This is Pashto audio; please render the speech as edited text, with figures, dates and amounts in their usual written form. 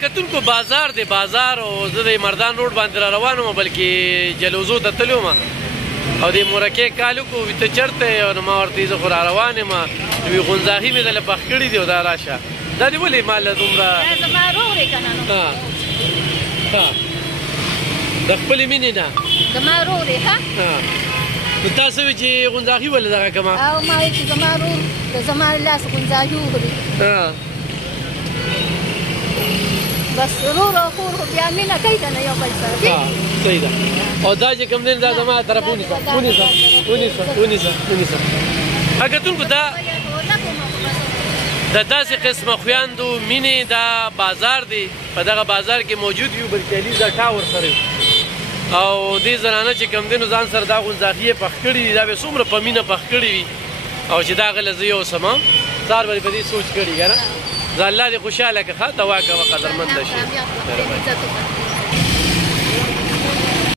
کتونکو بازار دی بازار او زه د مردان روډ باندې را روان وم بلکې جلوزو ته تللی وم او د مورکې کال وکړو ته چېرته یې نو ما ورته زه خو را روان یم وي غونځاغي مې دله پخ کړي دي او دا راشه دا دې ولې ما له دومره زما ورور یې که نه نو د خپلې مینې نه زما ورور یې ښه نو تاسو وی چې غونځاغي ولې دغه کمه او ما وایي چې زما ورور د زما لاس غونځاغي وخوري بس ورور او خور خو بیا مینه کوي که نه یو بل سره صحیح ده او دا چې کوم دی دا زما طرف ونیسه کتونکو دا د داسې قسمه خویندو مینې دا بازار دی په دغه بازار کې موجود یو بلکې علي زټا ورسره او دې زنانه چې کوم دی نو ځان سره دا غونځاغي یې پخ کړي دي دا به څومره په مینه پخ کړي وي او چې دا غله زه یې اوسم سهار به په دې سوچ کړي که نه زه الله دې خوشحاله کړه ښه دعا کوه قدرمنده شي